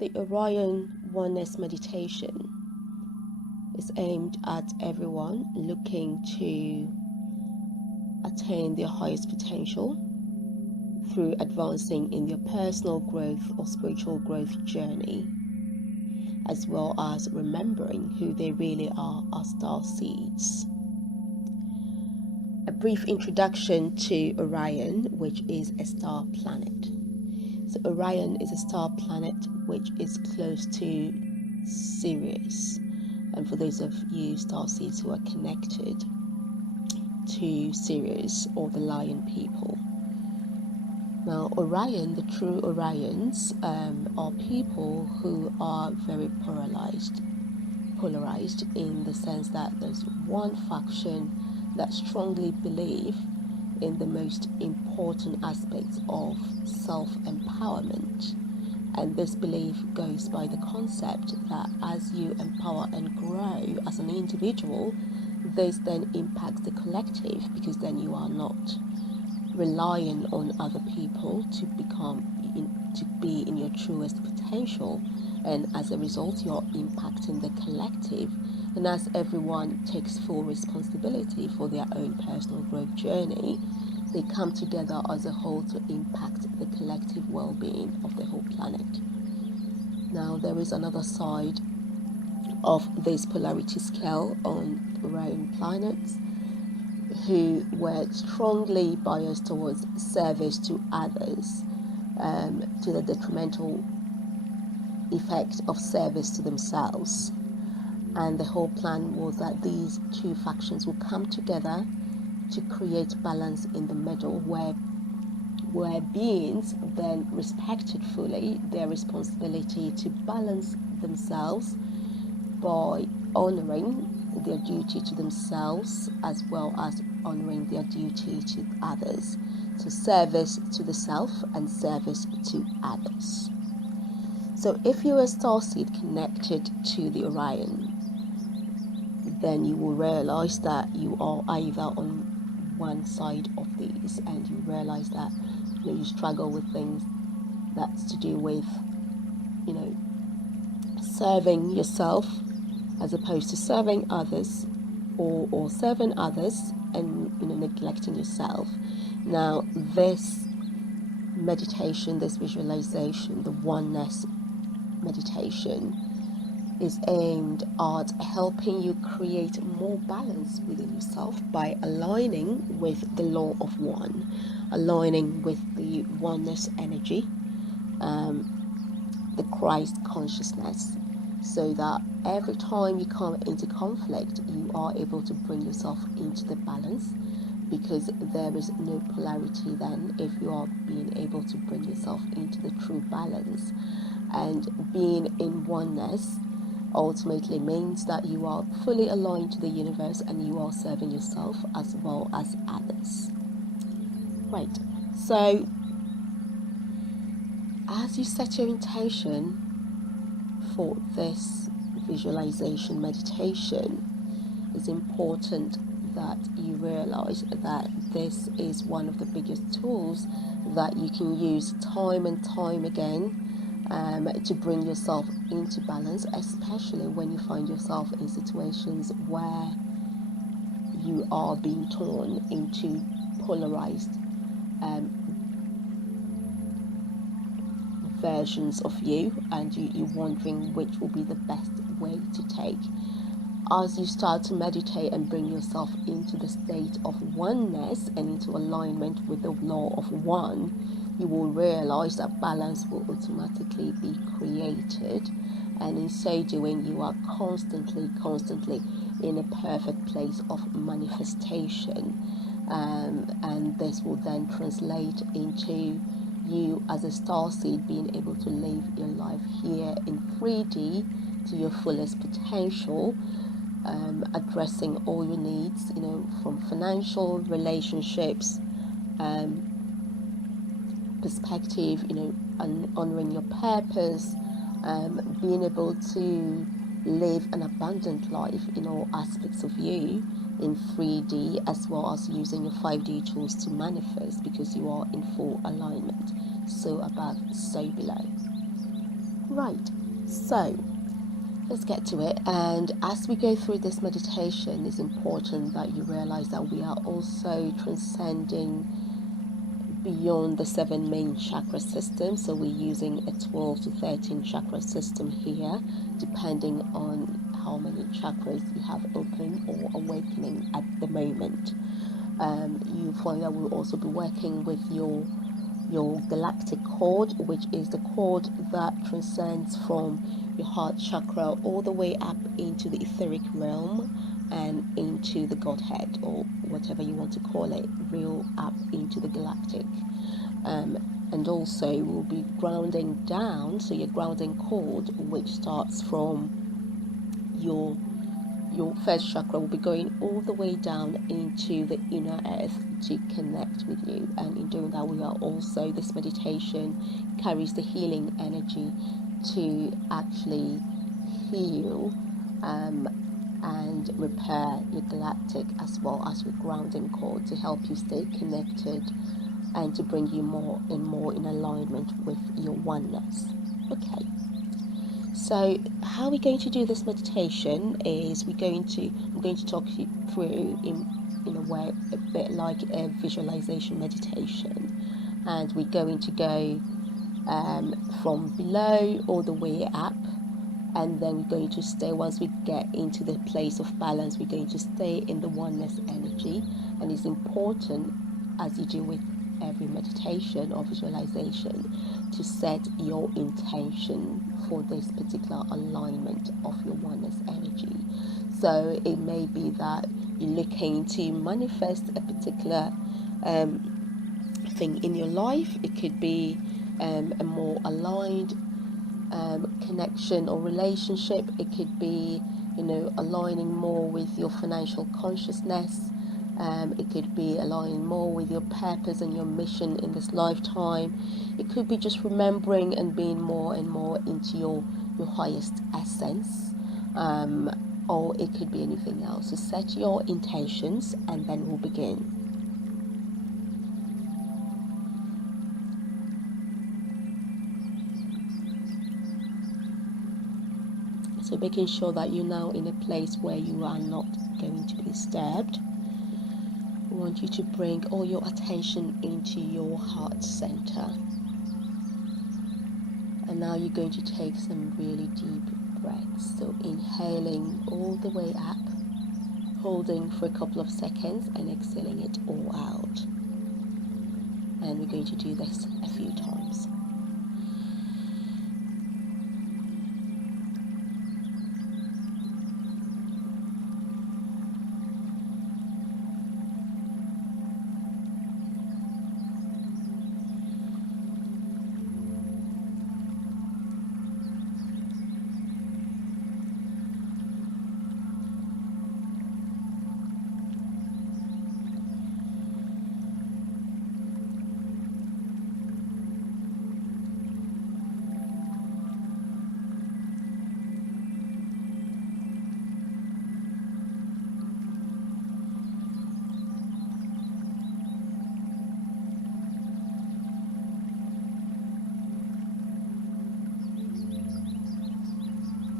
The Orion Oneness meditation is aimed at everyone looking to attain their highest potential through advancing in their personal growth or spiritual growth journey, as well as remembering who they really are as star seeds. A brief introduction to Orion, which is a star planet. So Orion is a star planet which is close to Sirius. And for those of you starseeds who are connected to Sirius or the Lion people. Now Orion, the true Orions, are people who are very polarized in the sense that there's one faction that strongly believe in the most important aspects of self-empowerment, and this belief goes by the concept that as you empower and grow as an individual, this then impacts the collective, because then you are not relying on other people to be in your truest potential, and as a result you're impacting the collective. And as everyone takes full responsibility for their own personal growth journey, they come together as a whole to impact the collective well-being of the whole planet. Now, there is another side of this polarity scale on Orion planets who were strongly biased towards service to others, to the detrimental effect of service to themselves. And the whole plan was that these two factions will come together to create balance in the middle, where beings then respected fully their responsibility to balance themselves by honoring their duty to themselves as well as honoring their duty to others. So service to the self and service to others. So if you're a starseed connected to the Orion, then you will realize that you are either on one side of these, and you realize that you struggle with things that's to do with serving yourself as opposed to serving others, or serving others and neglecting yourself. Now this meditation, this visualization, the oneness meditation, is aimed at helping you create more balance within yourself by aligning with the law of one, aligning with the oneness energy, the Christ consciousness, so that every time you come into conflict, you are able to bring yourself into the balance, because there is no polarity then if you are being able to bring yourself into the true balance. And being in oneness ultimately means that you are fully aligned to the universe and you are serving yourself as well as others. Right, so as you set your intention for this visualization meditation, it's important that you realize that this is one of the biggest tools that you can use time and time again to bring yourself into balance, especially when you find yourself in situations where you are being torn into polarized versions of you, and you're wondering which will be the best way to take. As you start to meditate and bring yourself into the state of oneness and into alignment with the law of one, you will realize that balance will automatically be created, and in so doing you are constantly in a perfect place of manifestation, and this will then translate into you as a starseed being able to live your life here in 3D to your fullest potential, addressing all your needs, from financial, relationships, perspective, and honoring your purpose, being able to live an abundant life in all aspects of you in 3D, as well as using your 5D tools to manifest, because you are in full alignment, so above, so below. Right, so let's get to it. And as we go through this meditation, it's important that you realize that we are also transcending beyond the 7 main chakra systems. So we're using a 12 to 13 chakra system here, depending on how many chakras you have open or awakening at the moment. You find that we'll also be working with your galactic cord, which is the cord that transcends from your heart chakra all the way up into the etheric realm and into the Godhead, or whatever you want to call it, real up into the galactic. And also we'll be grounding down, so your grounding cord, which starts from your first chakra, will be going all the way down into the inner earth to connect with you. And in doing that, we are also, this meditation carries the healing energy to actually heal and repair your galactic, as well as your grounding cord, to help you stay connected and to bring you more and more in alignment with your oneness. Okay. So how we're going to do this meditation is I'm going to talk you through in a way a bit like a visualization meditation, and we're going to go from below all the way up, and then we're going to stay, once we get into the place of balance, we're going to stay in the oneness energy. And it's important, as you do with every meditation or visualization, to set your intention for this particular alignment of your oneness energy. So it may be that you're looking to manifest a particular thing in your life. It could be a more aligned connection or relationship. It could be, aligning more with your financial consciousness. It could be aligning more with your purpose and your mission in this lifetime. It could be just remembering and being more and more into your highest essence. Or it could be anything else. So set your intentions and then we'll begin. So making sure that you're now in a place where you are not going to be disturbed. I want you to bring all your attention into your heart center. And now you're going to take some really deep breaths. So inhaling all the way up, holding for a couple of seconds and exhaling it all out. And we're going to do this a few times.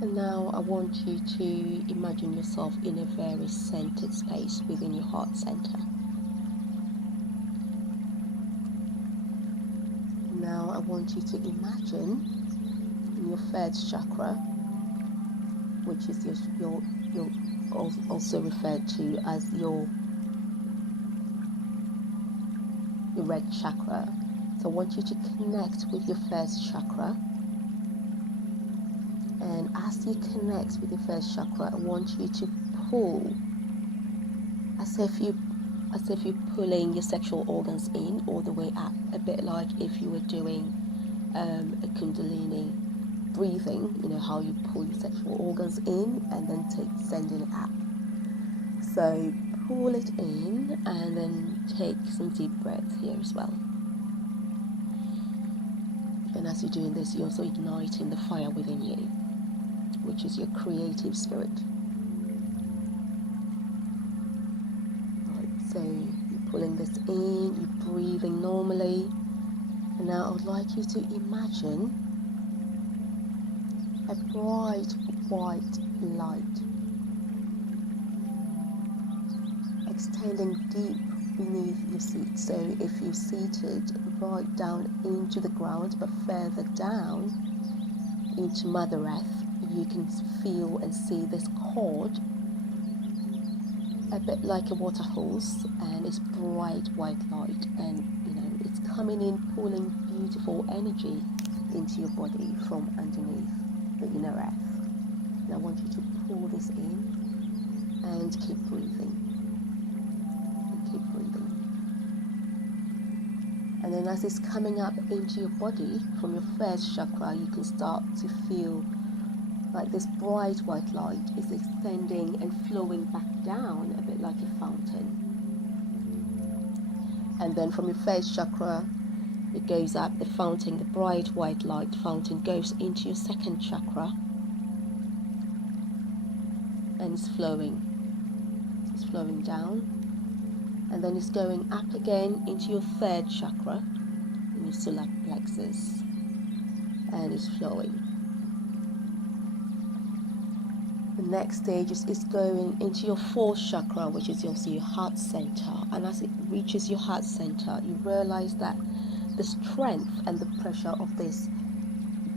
And now I want you to imagine yourself in a very centered space within your heart center. Now I want you to imagine in your first chakra, which is your also referred to as your red chakra. So I want you to connect with your first chakra. And as you connect with your first chakra, I want you to pull, as if you're pulling your sexual organs in all the way up, a bit like if you were doing a kundalini breathing. You know how you pull your sexual organs in and then sending it up. So pull it in and then take some deep breaths here as well. And as you're doing this, you're also igniting the fire within you, which is your creative spirit. Right, so you're pulling this in, you're breathing normally. And now I would like you to imagine a bright white light extending deep beneath your seat. So if you're seated right down into the ground, but further down into Mother Earth, you can feel and see this cord, a bit like a water hose, and it's bright white light, and it's coming in, pulling beautiful energy into your body from underneath the inner earth. And I want you to pull this in and keep breathing. And keep breathing. And then as it's coming up into your body from your first chakra, you can start to feel like this bright white light is extending and flowing back down a bit like a fountain. And then from your first chakra, it goes up, the fountain, the bright white light fountain goes into your second chakra, and it's flowing down, and then it's going up again into your third chakra, in your solar plexus, and it's flowing. The next stage is going into your fourth chakra, which is also your heart center, and as it reaches your heart center, you realize that the strength and the pressure of this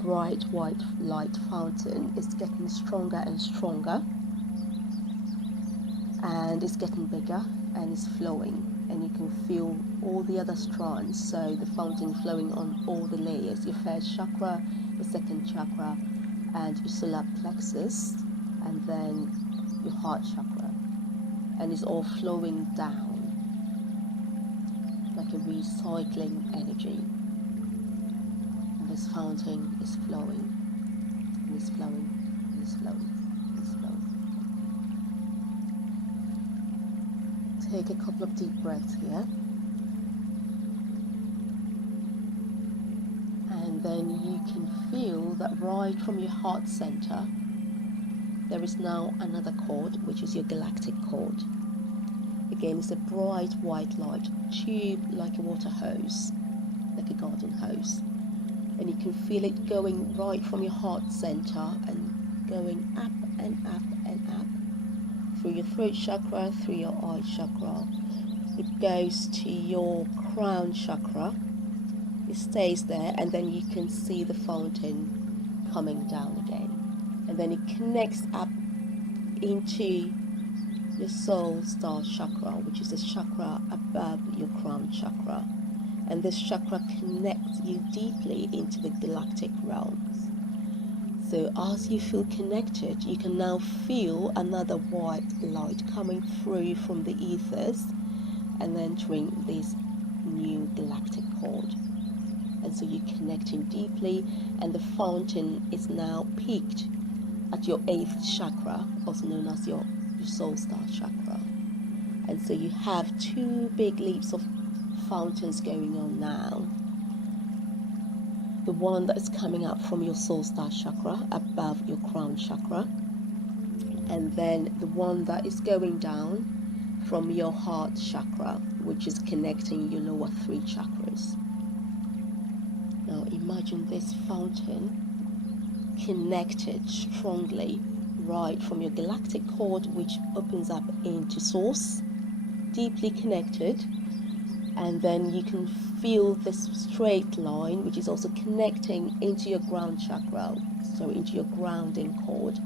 bright white light fountain is getting stronger and stronger, and it's getting bigger, and it's flowing, and you can feel all the other strands. So the fountain flowing on all the layers, your first chakra, your second chakra, and your solar plexus, and then your heart chakra, and it's all flowing down like a recycling energy. And this fountain is flowing, and it's flowing, and it's flowing, and it's flowing. Take a couple of deep breaths here, and then you can feel that right from your heart center there is now another cord, which is your galactic cord. Again, it's a bright white light tube like a water hose, like a garden hose, and you can feel it going right from your heart center and going up and up and up through your throat chakra, through your eye chakra. It goes to your crown chakra, it stays there, and then you can see the fountain coming down again, and then it connects up into your soul star chakra, which is a chakra above your crown chakra, and this chakra connects you deeply into the galactic realms. So as you feel connected, you can now feel another white light coming through from the ethers and entering this new galactic cord. And so you're connecting deeply, and the fountain is now peaked at your 8th chakra, also known as your soul star chakra. And so you have two big leaps of fountains going on now. The one that is coming up from your soul star chakra above your crown chakra, and then the one that is going down from your heart chakra, which is connecting your lower 3 chakras. Now imagine this fountain connected strongly right from your galactic cord, which opens up into source, deeply connected, and then you can feel this straight line which is also connecting into your ground chakra, so into your grounding cord,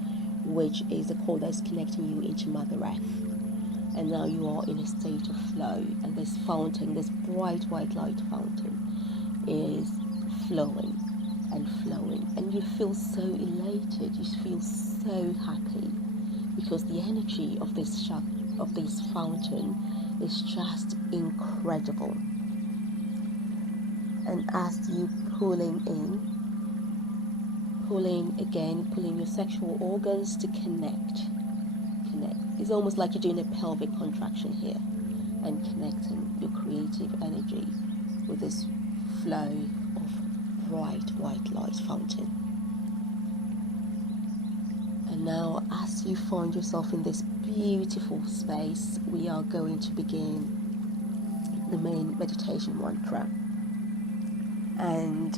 which is the cord that is connecting you into Mother Earth. And now you are in a state of flow, and this fountain, this bright white light fountain, is flowing and flowing, and you feel so elated, you feel so happy, because the energy of this fountain is just incredible. And as you pulling again, pulling your sexual organs to connect. It's almost like you're doing a pelvic contraction here, and connecting your creative energy with this flow of bright white light fountain. And now, as you find yourself in this beautiful space, we are going to begin the main meditation mantra. And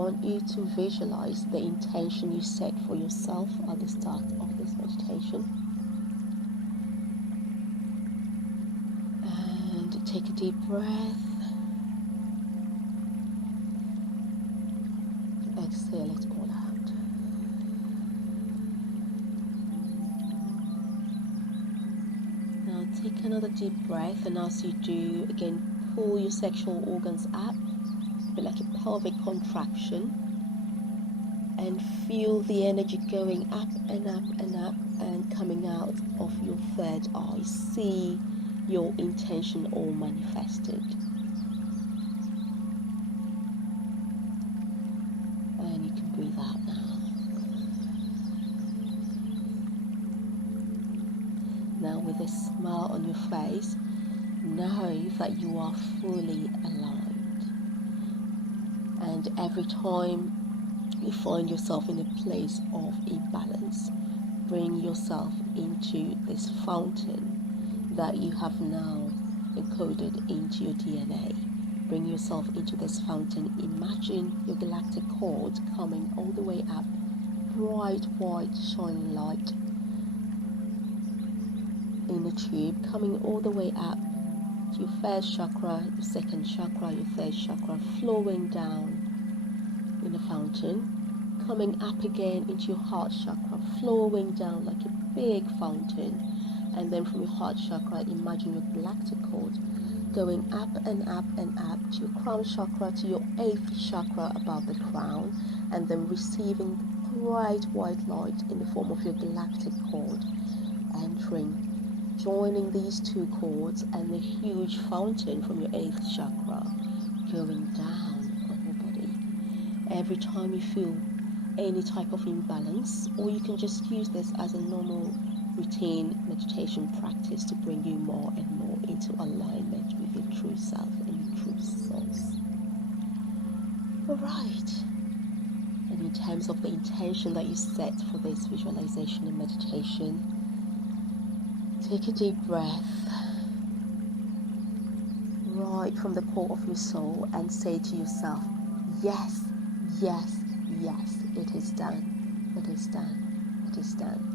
want you to visualize the intention you set for yourself at the start of this meditation. And take a deep breath. Exhale it all out. Now take another deep breath, and as you do, again pull your sexual organs up, feel like a pelvic contraction, and feel the energy going up and up and up and coming out of your third eye. See your intention all manifested. And you can breathe out now. Now with a smile on your face, know that you are fully aligned. And every time you find yourself in a place of imbalance, bring yourself into this fountain that you have now encoded into your DNA. Bring yourself into this fountain. Imagine your galactic cord coming all the way up, bright white shining light in a tube, coming all the way up to your first chakra, your second chakra, your third chakra, flowing down in a fountain, coming up again into your heart chakra, flowing down like a big fountain. And then from your heart chakra, imagine your galactic cord going up and up and up to your crown chakra, to your 8th chakra above the crown, and then receiving the bright white light in the form of your galactic cord, entering, joining these two cords and the huge fountain from your 8th chakra going down on your body. Every time you feel any type of imbalance, or you can just use this as a normal routine meditation practice to bring you more and more into alignment with your true self and your true source. Alright, and in terms of the intention that you set for this visualization and meditation, take a deep breath right from the core of your soul and say to yourself, yes, yes, yes, it is done, it is done, it is done.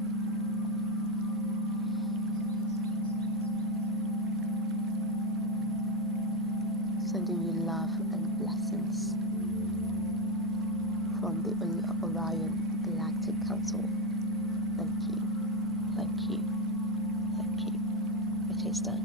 Sending you love and blessings from the Orion Galactic Council. Thank you, thank you, thank you. It is done.